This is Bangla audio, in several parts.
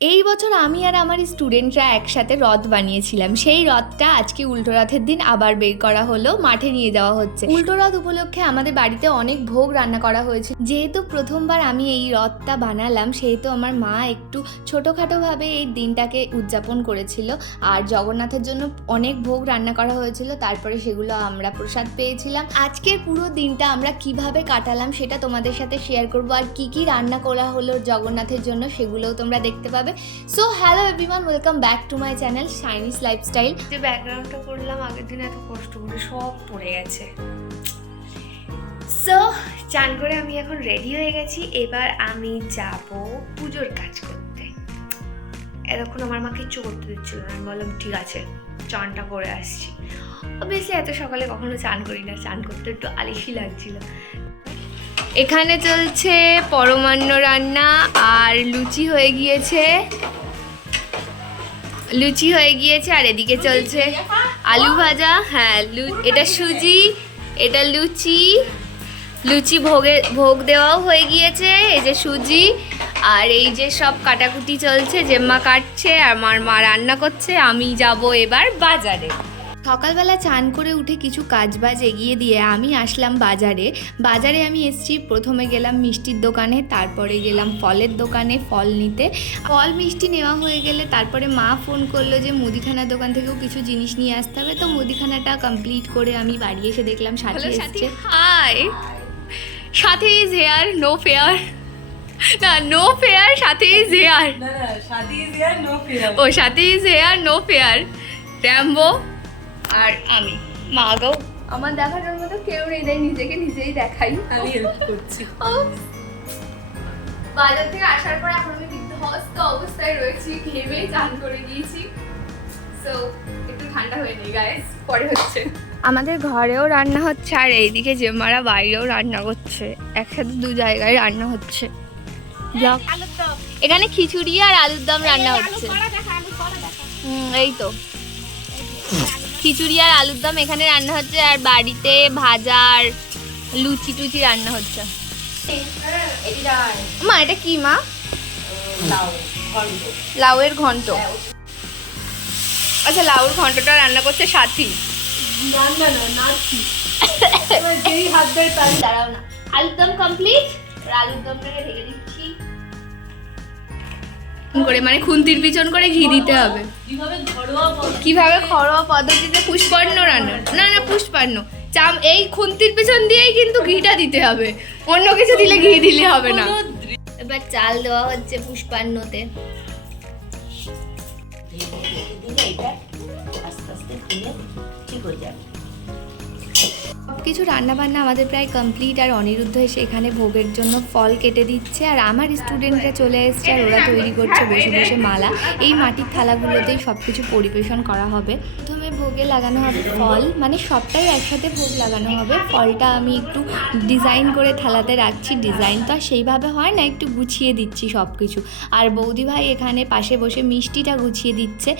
এই বছর আমি আর আমার স্টুডেন্টরা একসাথে রথ বানিয়েছিলাম। সেই রথটা আজকে উল্টো রথের দিন আবার বের করা হলো, মাঠে নিয়ে যাওয়া হচ্ছে। উল্টো রথ উপলক্ষে আমাদের বাড়িতে অনেক ভোগ রান্না করা হয়েছে। যেহেতু প্রথমবার আমি এই রথটা বানালাম, সেহেতু আমার মা একটু ছোটোখাটোভাবে এই দিনটাকে উদযাপন করেছিল। আর জগন্নাথের জন্য অনেক ভোগ রান্না করা হয়েছিল, তারপরে সেগুলো আমরা প্রসাদ পেয়েছিলাম। আজকের পুরো দিনটা আমরা কিভাবে কাটালাম সেটা তোমাদের সাথে শেয়ার করবো। আর কি কি রান্না করা হলো জগন্নাথের জন্য সেগুলোও তোমরা দেখতে পাবে। So hello everyone, welcome back to my channel Shiny's Lifestyle. যে ব্যাকগ্রাউন্ডটা করলাম আগের দিন এত কষ্ট করে সব পড়ে গেছে। সো চান করে আমি এখন রেডি হয়ে গেছি। এবার আমি যাব পুজোর কাজ করতে। এতক্ষণ আমার মা কিচ্ছু করতে দিচ্ছিল না, আমি বললাম ঠিক আছে চানটা করে আসছি। অবভিয়াসলি এত সকালে কখনো চান করি না, চান করতে একটু আলিশি লাগছিল। এখানে চলছে পরমান্ন রান্না আর লুচি হয়ে গিয়েছে, আর এদিকে চলছে আলু ভাজা। হ্যাঁ, এটা সুজি, এটা লুচি ভোগ দেওয়াও হয়ে গিয়েছে। এই যে সুজি, আর এই যে সব কাটাকুটি চলছে, জেম্মা কাটছে আর আমার মা রান্না করছে। আমি যাব এবার বাজারে। সকালবেলা চান করে উঠে কিছু কাজবাজ এগিয়ে দিয়ে আমি আসলাম বাজারে আমি এসেছি। প্রথমে গেলাম মিষ্টির দোকানে, তারপরে গেলাম ফলের দোকানে ফল নিতে। ফল মিষ্টি নেওয়া হয়ে গেলে তারপরে মা ফোন করলো যে মুদিখানার দোকান থেকেও কিছু জিনিস নিয়ে আসতে হবে। তো মুদিখানাটা কমপ্লিট করে আমি বাড়ি এসে দেখলাম সাথী এসেছে। Hi, Sathi is here, no fair. না, no fair, Sathi is here. ও, Sathi is here, no fair. Rambo আর আমি, মা গো আমার দেখানোর মতো কেউ নেই, তাই নিজেকে নিজেই দেখাই। আমি হেল্প করছি। বাজার থেকে আসার পর এখন আমি বিধ্বস্ত অবস্থায় রয়েছি, ঘেমে চান করে দিয়েছি। সো একটু ঠান্ডা হয়ে নেই গাইস, পরে হচ্ছে। আমাদের ঘরেও রান্না হচ্ছে আর এইদিকে জেম্মারা বাইরেও রান্না করছে, একসাথে দু জায়গায় রান্না হচ্ছে। এখানে খিচুড়ি আর আলুর দম রান্না হচ্ছে। এই তো খিচুড়ি আর আলুর দম এখানে রান্না হচ্ছে, আর বাড়িতে ভাজার লুচি টুচি রান্না হচ্ছে। মা এটা কি মা? লাউয়ের ঘন্ট। আচ্ছা, লাউর ঘন্টটা রান্না করছে সাথী। দাঁড়াও না, আলুর দম কমপ্লিট, আলুর দমটাকে ঢেকে দিচ্ছি করে, মানে খুন্তির পিছন করে ঘি দিতে হবে। কিভাবে ঘরোয়া পদ্ধতিতে পুষ্পান্ন রান্না? না না, পুষ্পান্ন এই খুন্তির পিছন দিয়েই কিন্তু ঘিটা দিতে হবে, অন্য কিছু দিলে ঘি দিলে হবে না। এবার চাল দেওয়া হচ্ছে পুষ্পান্নতে। সবকিছু রান্নাবান্না আমাদের প্রায় কমপ্লিট, আর অনিরুদ্ধ এসে এখানে ভোগের জন্য ফল কেটে দিচ্ছে। আর আমার স্টুডেন্টরা চলে এসছে আর ওরা তৈরি করছে বসে বসে মালা। এই মাটির থালাগুলোতেই সব কিছু পরিবেশন করা হবে। প্রথমে ভোগে লাগানো হবে ফল, মানে সবটাই একসাথে ভোগ লাগানো হবে। ফলটা আমি একটু ডিজাইন করে থালাতে রাখছি, ডিজাইন তো আর সেইভাবে হয় না, একটু গুছিয়ে দিচ্ছি সব কিছু। আর বৌদি ভাই এখানে পাশে বসে মিষ্টিটা গুছিয়ে দিচ্ছে।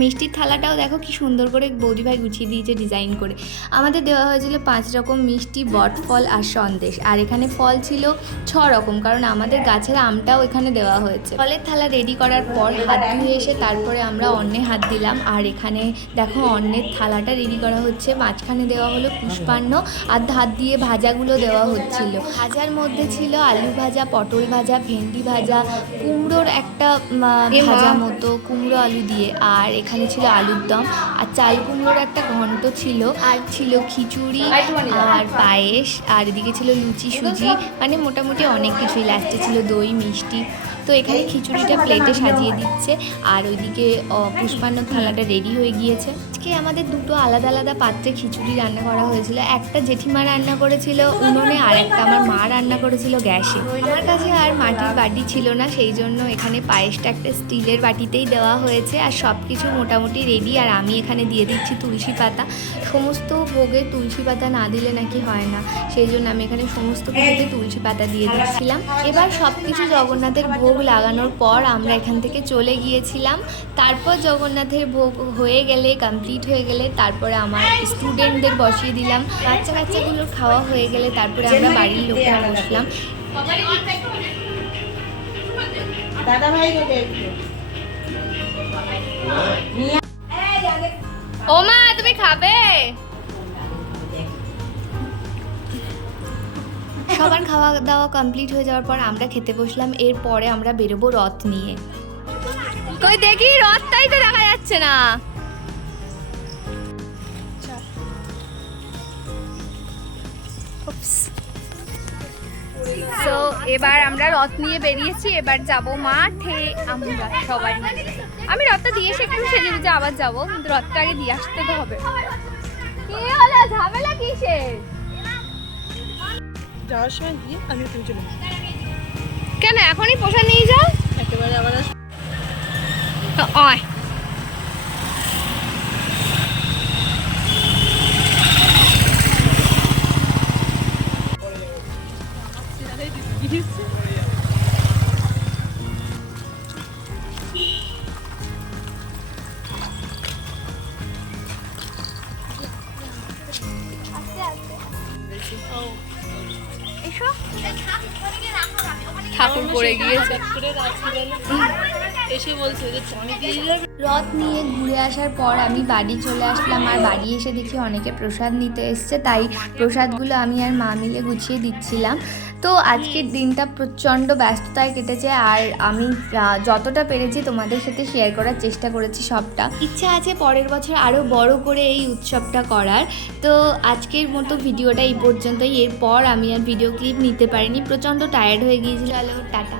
মিষ্টির থালাটাও দেখো কি সুন্দর করে বৌদি ভাই গুছিয়ে দিয়েছে ডিজাইন করে। আমাদের দেওয়া হয়েছিল 5 রকম মিষ্টি, বটফল আর সন্দেশ। আর এখানে ফল ছিল 6 রকম, কারণ আমাদের গাছের আমটাও এখানে দেওয়া হয়েছে। ফলের থালা রেডি করার পর হাত ধুয়ে এসে তারপরে আমরা অন্নে হাত দিলাম। আর এখানে দেখো অন্নের থালাটা রেডি করা হচ্ছে, মাঝখানে দেওয়া হলো পুষ্পান্ন, আর হাত দিয়ে ভাজাগুলো দেওয়া হচ্ছিল। ভাজার মধ্যে ছিল আলু ভাজা, পটল ভাজা, ভেন্ডি ভাজা, কুমড়োর একটা ভাজা মতো কুমড়ো আলু দিয়ে, আর এখানে ছিল আলুর দম, আর চাল কুমড়োর একটা ঘন্ট ছিল, আর ছিল খিচুড়ি আর পায়েস, আর এদিকে ছিল লুচি সুজি, মানে মোটামুটি অনেক কিছুই। লাস্টে ছিল দই মিষ্টি। তো এখানে খিচুড়িটা প্লেটে সাজিয়ে দিচ্ছে, আর ওইদিকে পুষ্পান্ন থালাটা রেডি হয়ে গিয়েছে। আজকে আমাদের দুটো আলাদা আলাদা পাত্রে খিচুড়ি রান্না করা হয়েছিল। একটা জেঠিমা রান্না করেছিল উনুনে, আর একটা আমার মা রান্না করেছিল গ্যাসে। আমার কাছে আর মাটির বাটি ছিল না, সেই জন্য এখানে পায়েসটা একটা স্টিলের বাটিতেই দেওয়া হয়েছে। আর সব কিছু মোটামুটি রেডি, আর আমি এখানে দিয়ে দিচ্ছি তুলসী পাতা। সমস্ত ভোগে তুলসী পাতা না দিলে নাকি হয় না, সেই জন্য আমি এখানে সমস্ত কিছুতে তুলসী পাতা দিয়ে দিচ্ছিলাম। এবার সব কিছু জগন্নাথের ভোগ লাগানোর পর আমরা এখান থেকে চলে গিয়েছিলাম। তারপর জগন্নাথের ভোগ হয়ে গেলে, কমপ্লিট হয়ে গেলে, তারপরে আমার স্টুডেন্টদের বসিয়ে দিলাম। বাচ্চাগুলোর খাওয়া হয়ে গেলে তারপরে আমরা বাড়ির লোকেরা বসলাম। দাদা ভাই কে একটু ও মা তুমি খাবে? সবার খাওয়া দাওয়া কমপ্লিট হয়ে যাওয়ার পর আমরা খেতে বসলাম। এরপরে আমরা বেরোবো রথ নিয়ে। কই দেখি রথটাই তো দেখা যাচ্ছে না। তো এবার আমরা রথ নিয়ে বেরিয়েছি, এবার যাব মাঠে আমরা সবাই মিলে। আমি রথটা দিয়ে এসে একটু সেজে গুজে আবার যাবো, কিন্তু রথটা আগে দিয়ে আসতে তো হবে। কি হলো, ঝামেলা কিসের? যাওয়ার সময় দিয়ে আমি তুমি চলে কেন এখনই পোষা নিয়ে যাও? একেবারে আবার অয় ঠাকুর পড়ে গিয়েছে। এসে বলছে যে অনেক দিয়ে যাবে। রথ নিয়ে ঘুরে আসার পর আমি বাড়ি চলে আসলাম, আর বাড়ি এসে দেখি অনেকে প্রসাদ নিতে এসছে, তাই প্রসাদগুলো আমি আর মা মিলে গুছিয়ে দিচ্ছিলাম। তো আজকের দিনটা প্রচণ্ড ব্যস্ততায় কেটেছে, আর আমি যতটা পেরেছি তোমাদের সাথে শেয়ার করার চেষ্টা করেছি সবটা। ইচ্ছা আছে পরের বছর আরও বড় করে এই উৎসবটা করার। তো আজকের মতো ভিডিওটা এই পর্যন্তই। এরপর আমি আর ভিডিও ক্লিপ নিতে পারিনি, প্রচণ্ড টায়ার্ড হয়ে গিয়েছিল। চলো টাটা।